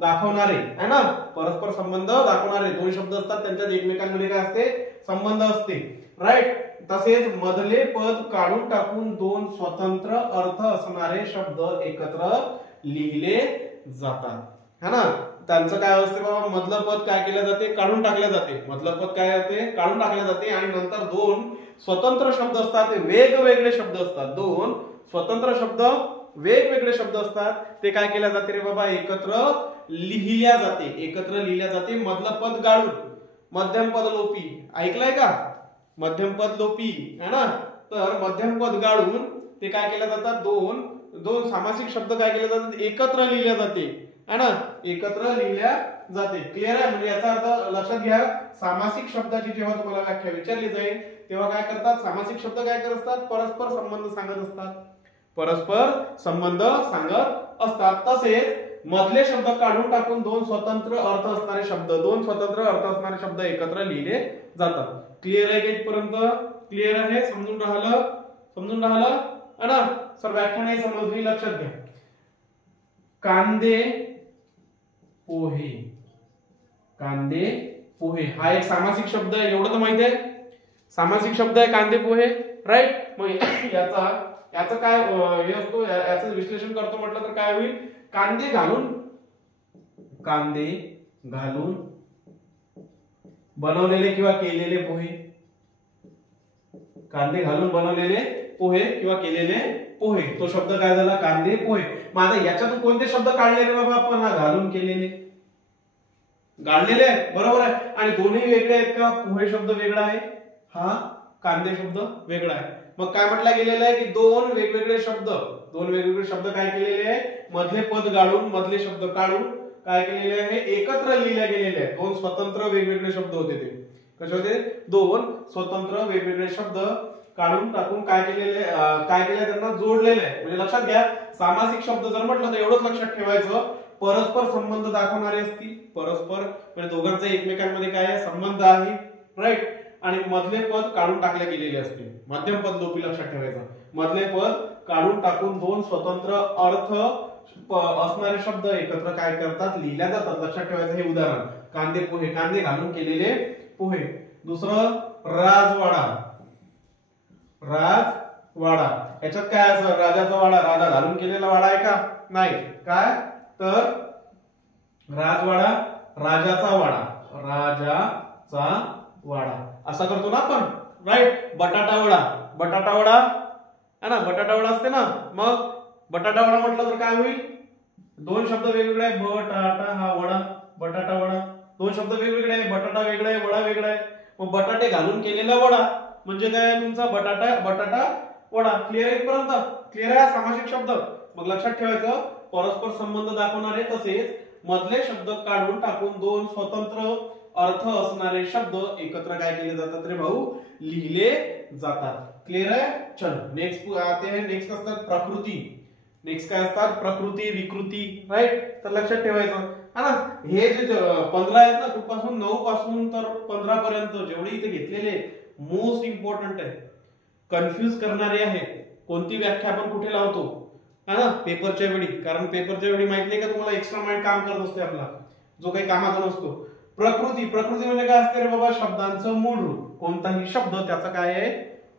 दाखवणारे, है ना. परस्पर संबंध दाखवणारे दोन शब्द असतात, त्यांच्यात एकमेकांमध्ये काय असते? संबंध असते, राईट. तसेच मधले पद काढून टाकून दोन स्वतंत्र अर्थ असणारे शब्द एकत्र लिहिले जातात, है ना. त्यांचं काय असते बाबा? मधलं पद काय केलं जाते? काढून टाकले जाते. मधलं पद काय होते? काढून टाकले जाते आणि नंतर दोन स्वतंत्र शब्द असतात, ते वेगवेगळे शब्द असतात. दोन स्वतंत्र शब्द, वेगवेगळे शब्द असतात, ते काय केल्या जाते रे बाबा? एकत्र लिहिल्या जाते, एकत्र लिहिल्या जाते. मधलं पद गाळून मध्यम पद लोपी, ऐकलंय का? मध्यम पद लोपी, है ना. तर मध्यम पद गाळून ते काय केल्या जातात? दोन सामासिक शब्द काय केले जातात? एकत्र लिहिल्या जाते, है ना. एकत्र लिहिल्या जाते. क्लिअर आहे? म्हणजे याचा अर्थ लक्षात घ्या, सामासिक शब्दाची जेव्हा तुम्हाला व्याख्या विचारली जाईल तेव्हा काय करतात? सामासिक शब्द काय करत असतात? परस्पर संबंध सांगत असतात, परस्पर संबंध सांगत असतात. तसेच मधले शब्द काढून टाकून दोन स्वतंत्र अर्थ असणारे शब्द, दोन स्वतंत्र अर्थ असणारे शब्द एकत्र लिहिले जातात. क्लिअर आहे का इथपर्यंत? क्लिअर आहे? समजून राहिलं? समजून राहिलं, है ना. सर व्याख्या नाही समजली, लक्षात घ्या. कांदे पोहे, कांदे पोहे हा एक सामासिक शब्द आहे, एवढं तर माहिती आहे. सामासिक शब्द आहे कांदे पोहे, राईट. मग याचं काय हे असतो? याचं विश्लेषण करतो म्हटलं तर काय होईल? कांदे घालून, कांदे घालून बनवलेले किंवा केलेले पोहे, कांदे घालून बनवलेले पोहे किंवा केलेले पोहे, तो शब्द काय झाला? कांदे पोहे. मग आता याच्यातून कोणते शब्द काढलेले बाबा आपण? हा घालून केलेले, गाळलेले आहे, बरोबर आहे. आणि दोन्ही वेगळे आहेत का? पोहे शब्द वेगळा आहे, हा कांदे शब्द वेगळा आहे. मग काय म्हटलं गेलेलं आहे की दोन वेगवेगळे शब्द काय केलेले आहे? मधले पद गाळून, मधले शब्द काढून काय केलेले आहे? एकत्र लिहिल्या गेलेले आहे. दोन स्वतंत्र वेगवेगळे शब्द होते, ते कसे होते? दोन स्वतंत्र वेगवेगळे शब्द काढून टाकून काय केलेले, काय केले? त्यांना जोडलेले आहे. म्हणजे लक्षात घ्या, सामासिक शब्द जर म्हटलं तर एवढंच लक्षात ठेवायचं, परस्पर संबंध दाखवणारे असतील, परस्पर म्हणजे दोघांचा एकमेकांमध्ये काय आहे संबंध आहे, राईट. आणि मधले पद काढून टाकले गेलेले असते. मध्यम पद लोपी लक्षात ठेवायचं. मधले पद काढून टाकून दोन स्वतंत्र अर्थ असणारे शब्द एकत्र काय करतात लिहिल्या जातात. लक्षात ठेवायचं हे उदाहरण कांदे पोहे, कांदे घालून केलेले पोहे. दुसरं राजवाडा, राजवाडा. याच्यात काय असं राजाचा वाडा, राजा घालून केलेला वाडा आहे का? नाही. काय तर राजवाडा राजाचा वाडा, राजाचा वाडा असा करतो ना आपण, राईट. बटाटा वडा, बटाटा वडा है ना, बटाटा वडा असते ना. मग बटाटा वडा म्हटलं तर काय होईल? दोन शब्द वेगवेगळे आहे. बटाटा हा वडा, बटाटा वडा दोन शब्द वेगवेगळे आहे. बटाटा वेगळा आहे, वडा वेगळा आहे. मग बटाटे घालून केलेला वडा म्हणजे काय तुमचा बटाटा, बटाटा वडा. क्लिअर आहे इथपर्यंत? क्लिअर आहे सामासिक शब्द. मग लक्षात ठेवायचं परस्पर संबंध दाखवणारे तसेच मधले शब्द काढून टाकून दोन स्वतंत्र अर्थ असणारे शब्द एकत्र काय केले जातात रे भाऊ? लिहिले जातात. क्लिअर आहे? चलो नेक्स्ट आते हैं. नेक्स्ट असतात प्रकृती. नेक्स्ट काय असतात? प्रकृती, विकृती, राईट. तर लक्षात ठेवायचं है ना. हे जे 15 आहेत ना, पासून 9 पासून तर 15 पर्यंत जेवढे इथे घेतलेले मोस्ट इम्पॉर्टंट आहे, कन्फ्युज करणारे आहेत. कोणती व्याख्या आपण कुठे लावतो है ना पेपरच्या वेळी, कारण पेपरच्या वेळी माहित नाही का तुम्हाला एक्स्ट्रा माइंड काम करत असते आपला, जो काही कामाचा नसतो. प्रकृती, प्रकृती म्हणजे काय असते रे बाबा? शब्दांचं मूळ रूप. कोणताही शब्द त्याचा काय आहे?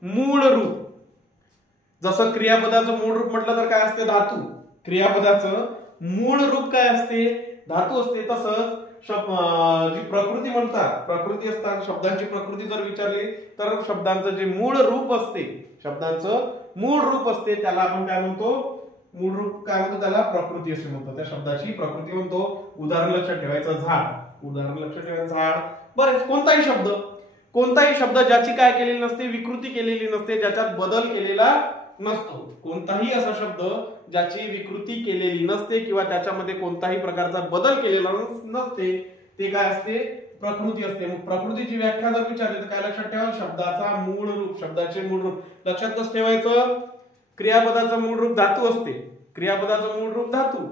मूळ रूप. जसं क्रियापदाचं मूळ रूप म्हटलं तर काय असते? धातू. क्रियापदाचं मूळ रूप काय असते? धातू असते. तसंच जी प्रकृती म्हणतात, प्रकृती असतात. शब्दांची प्रकृती जर विचारली तर शब्दांचं जे मूळ रूप असते, शब्दांचं मूळ रूप असते त्याला आपण काय म्हणतो? मूळ रूप काय म्हणतो? त्याला प्रकृती असे म्हणतो. त्या शब्दाची प्रकृती म्हणतो. उदाहरण लक्षात ठेवायचं झाड, उदाहरण लक्षात ठेवायचं झाड. बरेच कोणताही शब्द, कोणताही शब्द ज्याची काय केलेली नसते? विकृती केलेली नसते, ज्याच्यात बदल केलेला नसतो. कोणताही असा शब्द ज्याची विकृती केलेली नसते किंवा त्याच्यामध्ये कोणताही प्रकारचा बदल केलेला नसते ते काय असते? प्रकृती असते. मग प्रकृतीची व्याख्या जर विचारली तर काय लक्षात ठेवा? शब्दाचा मूळ रूप, शब्दाचे मूळ रूप. लक्षात कसं ठेवायचं? क्रियापदाचं मूळ रूप धातू असते, क्रियापदाचं मूळ रूप धातू,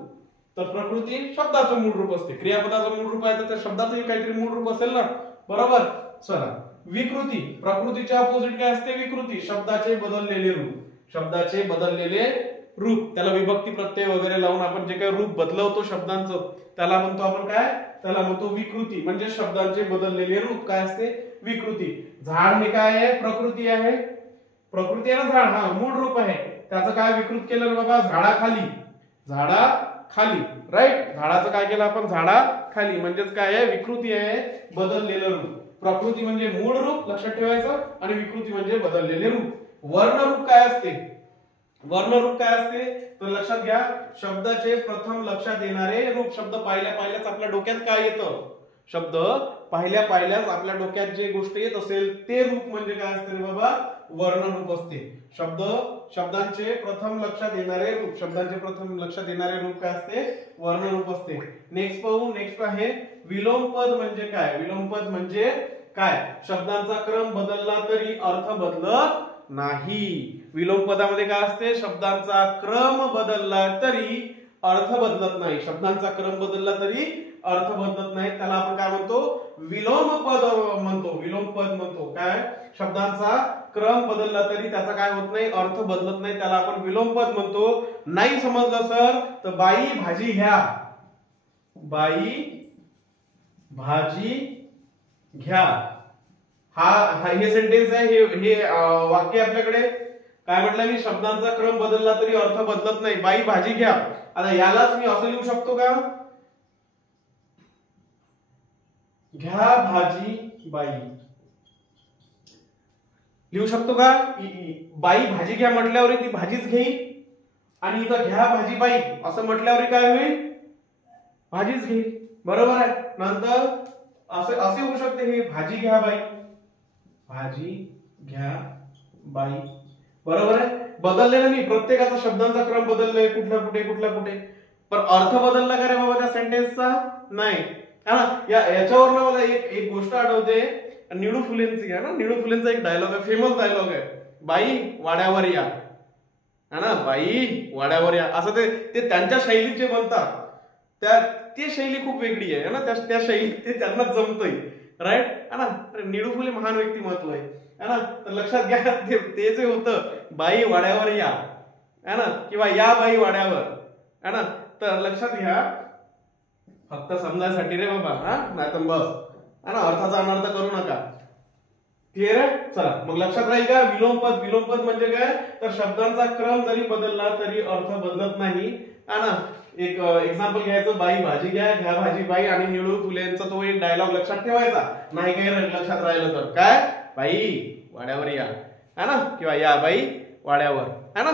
तर प्रकृती शब्दाचं मूळ रूप असते. क्रियापदाचं मूळ रूप आहे तर त्या शब्दाचंही काहीतरी मूळ रूप असेल ना, बरोबर. चला विकृती, प्रकृतीच्या अपोजिट काय असते? विकृती, शब्दाचे बदललेले रूप, शब्दाचे बदललेले रूप. त्याला विभक्ती प्रत्यय वगैरे लावून आपण जे काही रूप बदलवतो शब्दांचं त्याला म्हणतो आपण काय? त्याला म्हणतो विकृती. म्हणजे शब्दांचे बदललेले रूप काय असते? विकृती. झाड हे काय आहे? प्रकृती आहे. प्रकृती आहे ना झाड, हा मूळ रूप आहे. त्याचं काय विकृत केलं बाबा? झाडाखाली, झाडाखाली, राईट. झाडाचं काय केलं आपण? झाडाखाली. म्हणजेच काय आहे? विकृती आहे, बदललेलं रूप. प्रकृती म्हणजे मूळ रूप लक्षात ठेवायचं आणि विकृती म्हणजे बदललेले रूप. वर्णरूप काय असते? वर्णरूप काय असते तर लक्षात घ्या, शब्दाचे प्रथम लक्षात येणारे रूप. शब्द पाहिल्या पाहिल्याच आपल्या डोक्यात काय येतं? शब्द पाहिल्या पाहिल्याच आपल्या डोक्यात जे गोष्ट येत असेल ते रूप म्हणजे काय असते रे बाबा? वर्णरूप असते. शब्दांचे प्रथम लक्षात येणारे रूप, शब्दांचे प्रथम लक्षात येणारे रूप काय असते? वर्णरूप असते. नेक्स्ट पाहू. नेक्स्ट आहे विलोमपद. म्हणजे काय? विलोमपद म्हणजे काय? शब्दांचा क्रम बदलला तरी अर्थ बदलत नाही. विलोम पदामध्ये काय असते? शब्दांचा क्रम बदलला तरी अर्थ बदलत नाही. शब्दांचा क्रम बदलला तरी अर्थ बदलत नाही. त्याला आपण काय म्हणतो? विलोम पद म्हणतो. विलोम पद म्हणतो. काय? शब्दांचा क्रम बदलला तरी त्याचा काय होत नाही? अर्थ बदलत नाही. त्याला आपण विलोम पद म्हणतो. नाही समजलं सर तर बाई भाजी घ्या, बाई भाजी घ्या. हे सेंटेन्स आहे, हे वाक्य आपल्याकडे. काय म्हटलं मी? शब्दांचा क्रम बदलला तरी अर्थ बदलत नाही. बाई भाजी घ्या. आता यालाच मी असं लिहू शकतो का? घ्या भाजी बाई लिहू शकतो का? बाई भाजी घ्या म्हटल्यावर ती भाजीच घेईल आणि इथं घ्या भाजी बाई असं म्हटल्यावर काय होईल? भाजीच घेईल. बरोबर आहे. नंतर असे होऊ शकते हे भाजी घ्या बाई, भाजी घ्या बाई. बरोबर आहे. बदललेलं नाही, प्रत्येकाचा शब्दांचा क्रम बदललाय, कुठला कुठे कुठला कुठे, पण अर्थ बदलला का रे बाबा त्या सेंटेन्सचा? नाही. याच्यावर मला एक गोष्ट आठवते, निळू फुलेंची आहे ना, निळू फुलेंचा एक डायलॉग आहे, फेमस डायलॉग आहे, बाई वाड्यावर या, है ना, बाई वाड्यावर या. असं ते त्यांच्या शैलीत जे म्हणतात ती शैली खूप वेगळी आहे ना, त्या शैली ते त्यांना जमतंय, राईट है ना. निळू फुले महान व्यक्तिमत्व आहे ना. तर लक्षात घ्या, ते जे होतं बाई वाड्यावर या है ना, किंवा या बाई वाड्यावर है ना, तर लक्षात घ्या फक्त समजायसाठी रे बाबा, हा नाही तर बस है ना, अर्थाचा अनर्थ करू नका. क्लिअर आहे. चला मग लक्षात राहील का. विलोमपद म्हणजे काय, तर शब्दांचा क्रम जरी बदलला तरी अर्थ बदलत नाही है ना. एक एक्झाम्पल घ्यायचं, बाई भाजी घ्या, घ्या भाजी बाई, आणि निळू फुलेंचा तो एक डायलॉग लक्षात ठेवायचा. नाही काही लक्षात राहिलं तर काय, बाई वाड्यावर या है ना, किंवा या बाई वाड्यावर है ना.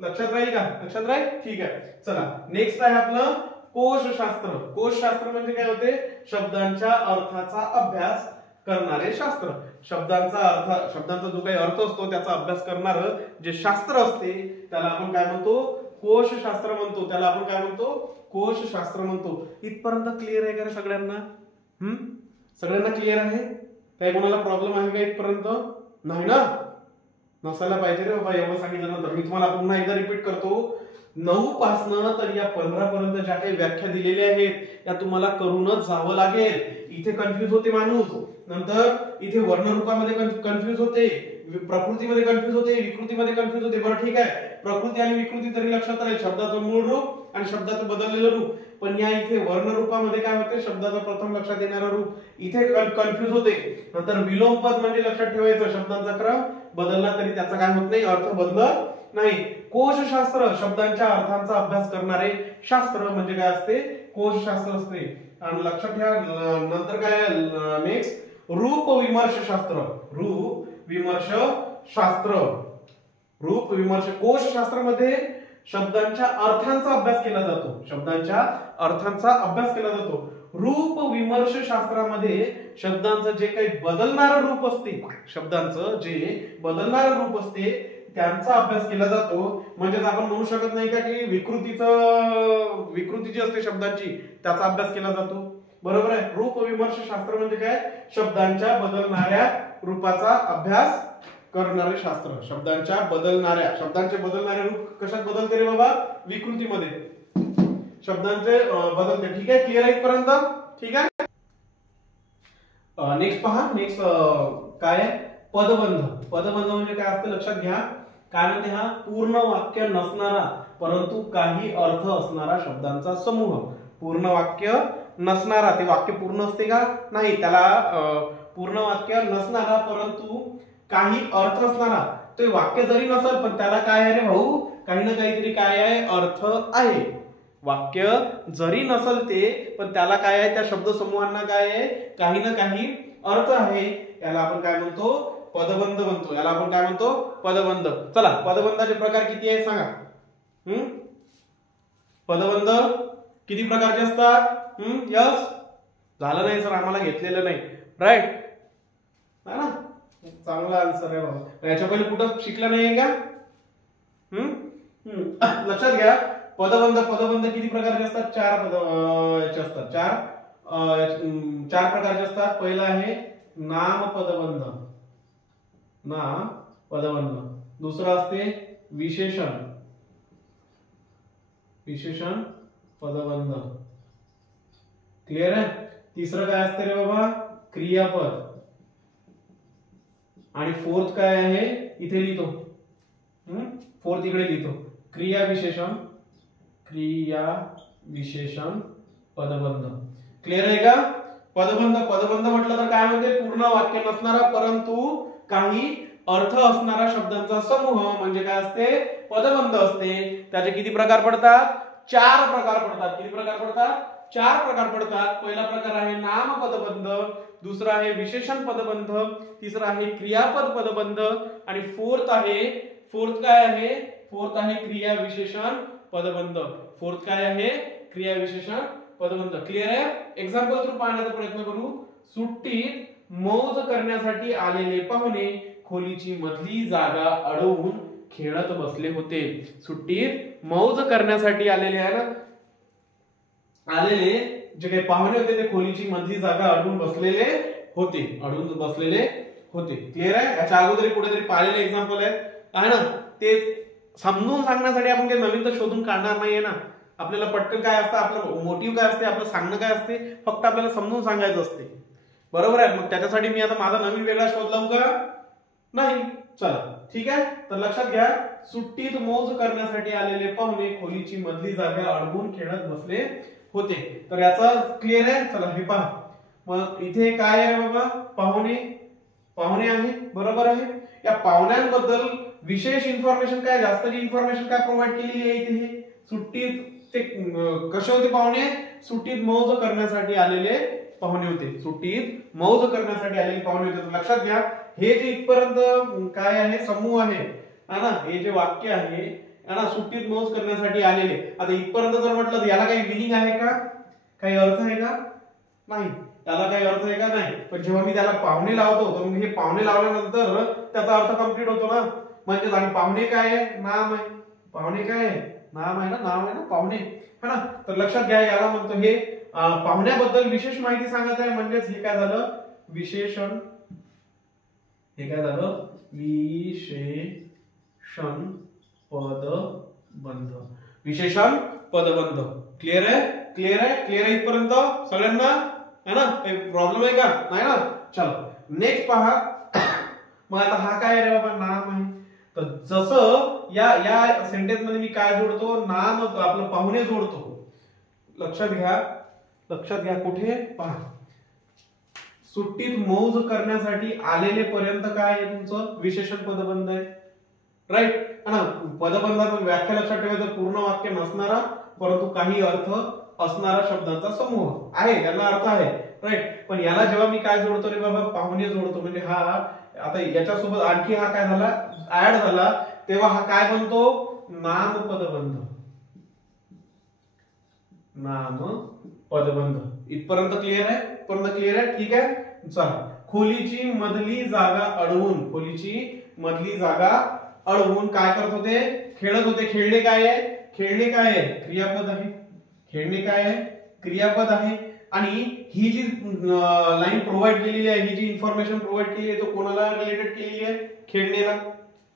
लक्षात राहील का. लक्षात राहील. ठीक आहे. चला नेक्स्ट आहे आपलं कोशशास्त्र. कोशशास्त्र म्हणजे काय होते, शब्दांच्या अर्थाचा अभ्यास करणारे शास्त्र. शब्दांचा जो काही अर्थ असतो त्याचा अभ्यास करणार जे शास्त्र असते त्याला आपण काय म्हणतो, कोशशास्त्र म्हणतो. त्याला आपण काय म्हणतो, कोशशास्त्र म्हणतो. इथपर्यंत क्लिअर आहे का रे सगळ्यांना. सगळ्यांना क्लिअर आहे. काही कोणाला प्रॉब्लेम आहे का इथपर्यंत. नाही ना, नसायला पाहिजे रे बाबा. एवढं सांगितल्यानंतर मी तुम्हाला पुन्हा एकदा रिपीट करतो. 9 पासनं तर या 15 पर्यंत ज्या काही व्याख्या दिलेल्या आहेत त्या तुम्हाला करूनच जावं लागेल. इथे कन्फ्युज होते माणूस, नंतर इथे वर्णरूपामध्ये कन्फ्युज होते, प्रकृतीमध्ये कन्फ्युज होते, विकृतीमध्ये कन्फ्युज होते. बरं ठीक आहे, प्रकृती आणि विकृती तरी लक्षात राहील, शब्दाचं मूळ रूप आणि शब्दाचं बदललेलं रूप. पण या इथे वर्णरूपामध्ये काय होते, शब्दाचं प्रथम लक्षात येणारं रूप, इथे कन्फ्युज होते. नंतर विलोमपद म्हणजे लक्षात ठेवायचं, शब्दांचा क्रम बदलला तरी त्याचा काय होत नाही, अर्थ बदलत नाही. कोशशास्त्र शब्दांच्या अर्थांचा अभ्यास करणारे शास्त्र म्हणजे काय असते, कोशशास्त्र असते. आणि लक्षात ठेवा. नंतर काय नेक्स्ट, रूप विमर्श शास्त्र. रूप विमर्श शास्त्र. रूप विमर्श कोशशास्त्रामध्ये शब्दांच्या अर्थांचा अभ्यास केला जातो. शब्दांच्या अर्थांचा अभ्यास केला जातो. रूप विमर्श शास्त्रामध्ये शब्दांचं जे काही बदलणारं रूप असते, शब्दांचं जे बदलणारं रूप असते त्यांचा अभ्यास केला जातो. म्हणजेच आपण म्हणू शकत नाही का की विकृती जी असते शब्दांची त्याचा अभ्यास केला जातो. बरोबर आहे. रूप विमर्श शास्त्र म्हणजे काय, शब्दांच्या बदलणाऱ्या रूपाचा अभ्यास करणारे शास्त्र. शब्दांचे बदलणारे रूप कशात बदलते रे बाबा, विकृतीमध्ये शब्दांचे बदलते. ठीक आहे, क्लिअर आहे इथपर्यंत. ठीक आहे. नेक्स्ट पहा. नेक्स्ट काय आहे, पदबंध. पदबंध म्हणजे काय असते लक्षात घ्या. काय म्हणते, हा पूर्ण वाक्य नसणारा परंतु काही अर्थ असणारा शब्दांचा समूह. पूर्ण वाक्य नसणारा, ते वाक्य पूर्ण असते का, नाही, त्याला पूर्ण वाक्य नसणारा परंतु काही अर्थ असणारा. ते वाक्य जरी नसेल पण त्याला काय आहे रे भाऊ, काही ना काहीतरी काय आहे, अर्थ आहे. वाक्य जरी नसेल ते पण त्याला काय आहे, त्या शब्द समूहांना काय आहे, काही ना काही अर्थ आहे. याला आपण काय म्हणतो, पदबंध म्हणतो. याला आपण काय म्हणतो, पदबंध. चला पदबंधाचे प्रकार किती आहे सांगा. पदबंध किती प्रकारचे असतात. यस, झालं नाही सर, आम्हाला घेतलेलं नाही, राईट है ना. चांगला आन्सर आहे बाबा. याच्या पहिले कुठं शिकलं नाहीये का. लक्षात घ्या. पदबंध किती प्रकारचे असतात, 4 याचे असतात. 4 प्रकारचे असतात. पहिला आहे नाम पदबंध. नाम पदबंध. दुसरा असते विशेषण पदबंध. क्लिअर आहे. तिसरं काय असते रे बाबा, क्रियापद. आणि फोर्थ काय आहे, इथे लिहितो, फोर्थ इकडे लिहितो, क्रियाविशेषण पदबंध. क्लिअर आहे का. पदबंध म्हटलं तर काय म्हणते, पूर्ण वाक्य नसणारा परंतु काही अर्थ असणारा शब्दांचा समूह म्हणजे काय असते, पदबंध असते. त्याचे किती प्रकार पडतात, 4 प्रकार पडतात. किती प्रकार पडतात, 4 प्रकार पडतात. पहिला प्रकार आहे नाम पदबंध, दुसरा आहे विशेषण पदबंध, तिसरा आहे क्रियापद पदबंध आणि फोर्थ काय आहे, फोर्थ आहे क्रिया विशेषण पदबंध. फोर्थ काय आहे, क्रिया विशेषण पदबंध. क्लिअर आहे. एक्झाम्पल थ्रू पाहण्याचा प्रयत्न करू. सुट्टीत मौज करण्यासाठी आलेले पाहुणे खोलीची मधली जागा अडवून खेळत बसले होते. सुट्टीत मौज करण्यासाठी आलेले जे काही पाहुणे होते ते खोलीची मधली जागा अडवून बसलेले होते. क्लिअर आहे. याच्या अगोदर कुठेतरी पाहिलेले एक्झाम्पल आहे ना. ते समजून सांगण्यासाठी आपण काही नवीन तर शोधून काढणार नाहीये ना. आपल्याला पटकन काय असतं, आपलं मोटिव्ह काय असते, आपलं सांगणं काय असते, फक्त आपल्याला समजून सांगायचं असते, बरोबर आहे. मग त्याच्यासाठी मी आता माझा नवीन वेगळा शोध लावू का? नाही. चला ठीक आहे. तर लक्षात घ्या, सुट्टीत मौज करण्यासाठी आलेले पाहुणे खोलीची मधली जागा अडवून खेळत बसले होते. तर याचा क्लिअर आहे. चला हे पहा. मग इथे काय आहे बाबा, पाहुणे आहे, बरोबर आहे. या पाहुण्यांबद्दल विशेष इन्फॉर्मेशन काय, जास्त जी इन्फॉर्मेशन काय प्रोव्हाइड केलेली आहे इथे, सुट्टीत ते कसे होते पाहुणे, सुट्टीत मौज करण्यासाठी आलेले पाहुणे होते, सुट्टीत मौज करण्यासाठी आलेले पाहुणे होते. लक्षात घ्या, हे जे इथपर्यंत काय आहे, समूह आहे ना, हे जे वाक्य आहे ना, सुट्टीत मौज करण्यासाठी आलेले. आता इथपर्यंत जर म्हटलं तर याला काही मिनिंग आहे का, काही अर्थ आहे का? नाही, त्याला काही अर्थ आहे का? नाही. पण जेव्हा मी त्याला पाहुणे लावतो, तर मग हे पाहुणे लावल्यानंतर त्याचा अर्थ कम्प्लीट होतो ना. म्हणजे आणि पाहुणे काय आहे, नाम आहे. पाहुणे काय आहे, नाम आहे ना, नाव आहे ना पाहुणे, है ना. तर लक्षात घ्या, याला म्हणतो हे पाहुण्याबद्दल विशेष माहिती सांगत आहे, म्हणजेच हे काय झालं, विशेषण. हे काय झालं, विशेषण पदबंध. विशेषण पदबंध. क्लिअर आहे, क्लिअर आहे, क्लिअर आहे इथपर्यंत सगळ्यांना, है ना. काही प्रॉब्लेम आहे का? नाही ना. चलो नेक्स्ट पहा. मग आता हा काय रे बाबा, नाम आहे. तर जसं या सेंटेन्स मध्ये मी काय जोडतो, नाम, आपलं पाहुणे जोडतो. लक्षात घ्या, लक्षात घ्या, कुठे पहा, सुट्टीत मौज करण्यासाठी आलेले पर्यंत काय आहे तुमचं, विशेषण पदबंध आहे, राईट. ना पदबंधाचं व्याख्या लक्षात ठेवायचं, पूर्ण वाक्य नसणारा परंतु काही अर्थ असणारा शब्दांचा समूह आहे, याला अर्थ आहे, राईट. पण याला जेव्हा मी काय जोडतो रे बाबा, पाहुणे जोडतो, म्हणजे हा आता याच्यासोबत आणखी हा काय झाला, ऍड झाला, तेव्हा हा काय बनतो, नाम पदबंध. नाम पदबंध. इथपर्यंत क्लिअर आहे, इथपर्यंत क्लिअर आहे, ठीक आहे. चला, खोलीची मधली जागा अडवून, खोलीची मधली जागा अडवून काय करत होते, खेळत होते. खेळणे काय आहे, खेळणे काय आहे, क्रियापद आहे. खेळणे काय आहे, क्रियापद आहे. आणि ही जी लाईन प्रोव्हाइड केलेली आहे, ही जी इन्फॉर्मेशन प्रोव्हाइड केली आहे, तो कोणाला रिलेटेड केलेली आहे, खेळणेला.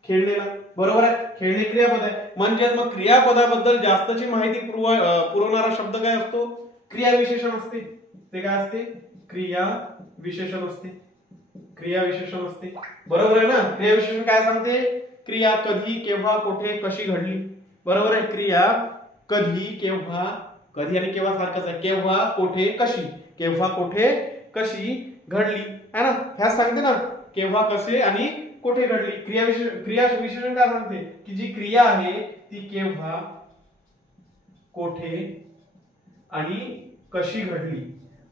खेळणेला, बरोबर आहे. खेळणे क्रियापद आहे, म्हणजे मग क्रियापदाबद्दल जास्तची माहिती पुरवणारा शब्द काय असतो, क्रियाविशेषण असते. ते काय असते, क्रियाविशेषण असते. क्रियाविशेषण असते, बरोबर आहे ना. क्रियाविशेषण काय सांगते, क्रिया कधी, केव्हा, कुठे, कशी घडली, बरोबर आहे. क्रिया कधी, केव्हा, कधी आणि केव्हा सारखंच आहे, केव्हा, कोठे, कशी, केव्हा, कोठे, कशी घडली, है ना. ह्या सांगते ना, केव्हा, कसे आणि कोठे घडली. क्रियाविशेषण काय सांगते, की जी क्रिया आहे ती केव्हा, कोठे आणि कशी घडली,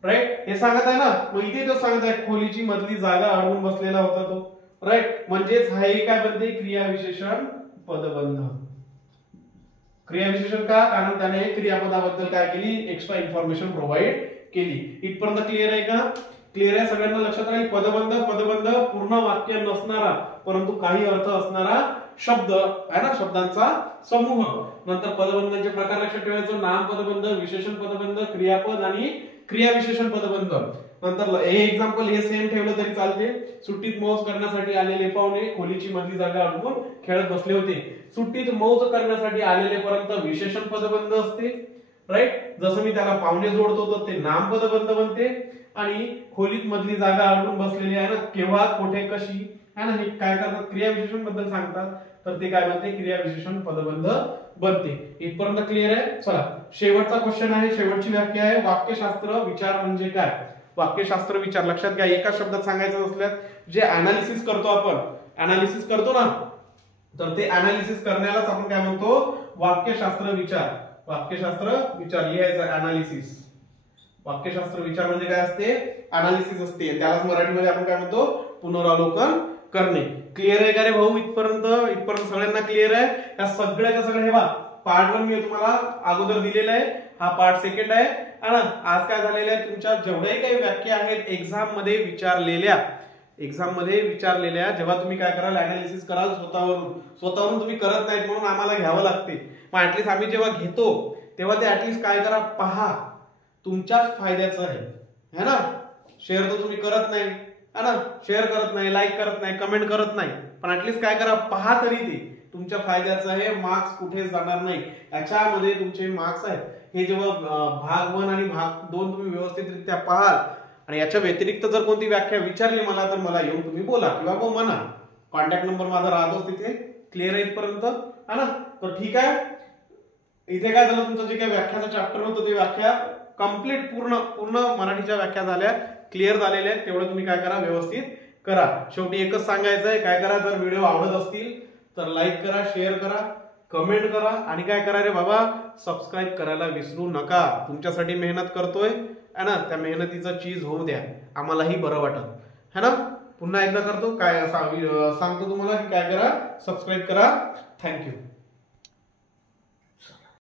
राईट. हे सांगत आहे ना. मग इथे तो सांगत आहे, खोलीची मधली जागा अडवून बसलेला होता तो, राईट. म्हणजेच हा एक काय बनते, क्रियाविशेषण पदबंध. क्रियाविशेषण का, कारण त्याने क्रियापदाबद्दल काय केली, एक्स्ट्रा इन्फॉर्मेशन प्रोव्हाइड केली. इथपर्यंत क्लिअर आहे का? क्लिअर आहे सगळ्यांना, लक्षात राहील. पदबंध, पदबंध पूर्ण वाक्य नसणारा परंतु काही अर्थ असणारा शब्द आहे ना, शब्दांचा समूह. नंतर पदबंधांचे प्रकार लक्षात ठेवायचं, नाम पदबंध, विशेषण पदबंध, क्रियापद आणि क्रियाविशेषण पदबंध. नंतर हे एक्झाम्पल हे सेम ठेवलं तरी चालते. सुट्टीत मौज करण्यासाठी आलेले पाहुणे खोलीची मधली जागा अडवून खेळत बसले होते. सुट्टीत मौज करण्यासाठी आलेले पर्यंत विशेषण पदबंध असते, राईट. जसं मी त्याला पाहुणे जोडतो तर ते नाम पदबंध बनते. आणि खोलीत मधली जागा अडवून बसलेली आहे ना, केव्हा, कोठे, कशी, है ना, हे काय करतात, क्रियाविशेषण बद्दल सांगतात, तर ते काय बनते, क्रियाविशेषण पदबंध बनते. इथपर्यंत क्लिअर आहे. चला, शेवटचा क्वेश्चन आहे, शेवटची व्याख्या आहे, वाक्यशास्त्र विचार म्हणजे काय. वाक्यशास्त्र विचार लक्षात घ्या. एका शब्दात सांगायचं असल्यास जे अनालिसिस करतो आपण, अनालिसिस करतो ना, तर ते अनालिसिस करण्यालाच आपण काय म्हणतो, वाक्यशास्त्र विचार. वाक्यशास्त्र विचार लिहायचं, अनालिसिस. वाक्यशास्त्र विचार म्हणजे काय असते, अनालिसिस असते. त्यालाच मराठीमध्ये आपण काय म्हणतो, पुनरावलोकन करणे. क्लिअर आहे का रे भाऊ? इथपर्यंत सगळ्यांना क्लिअर आहे? या सगळ्याच्या सगळ्या हे बघा, पार्ट 1 मी तुम्हाला अगोदर दिलेला आहे, हा पार्ट 2 आहे. आणि आज काय झालेलं आहे, तुमच्या जेवढ्याही काही व्याख्या आहेत एक्झाम मध्ये विचारलेल्या, जेव्हा तुम्ही काय कराल, अनालिसिस कराल स्वतःवरून तुम्ही करत नाहीत म्हणून आम्हाला घ्यावं लागते. मग ऍटलीस्ट आम्ही जेव्हा घेतो तेव्हा ते ऍटलीस्ट काय करा, पहा, तुमच्याच फायद्याचं आहे, है ना. शेअर तर तुम्ही करत नाही, है ना, शेअर करत नाही, लाईक करत नाही, कमेंट करत नाही, पण ऍटलीस्ट काय करा, पहा तरी ते तुमच्या फायद्याचं आहे, मार्क्स कुठे जाणार नाही, याच्यामध्ये तुमचे मार्क्स आहेत. हे जेव्हा भाग 1 आणि भाग 2 तुम्ही व्यवस्थितरित्या पाहाल आणि याच्या व्यतिरिक्त जर कोणती व्याख्या विचारली मला तर मला येऊन तुम्ही बोला किंवा म्हणा. कॉन्टॅक्ट नंबर माझा राहतोच तिथे. क्लिअर आहे इथपर्यंत, है ना? तर ठीक आहे. इथे काय झालं, तुमचं जे काही व्याख्याचं चॅप्टर होतं ते व्याख्या कम्प्लीट पूर्ण मराठीच्या व्याख्या झाल्या, क्लिअर झालेल्या आहेत. तेवढं तुम्ही काय करा, व्यवस्थित करा. शेवटी एकच सांगायचं आहे, काय करा, जर व्हिडिओ आवडत असतील तर लाईक करा, शेअर करा, कमेंट करा आणि काय करा रे बाबा, सबस्क्राईब करायला विसरू नका. तुमच्यासाठी मेहनत करतोय, है ना? त्या मेहनतीचं चीज होऊ द्या, आम्हालाही बरं वाटत, है ना? पुन्हा एकदा करतो, काय सांगतो तुम्हाला की काय करा, सबस्क्राईब करा. थँक्यू.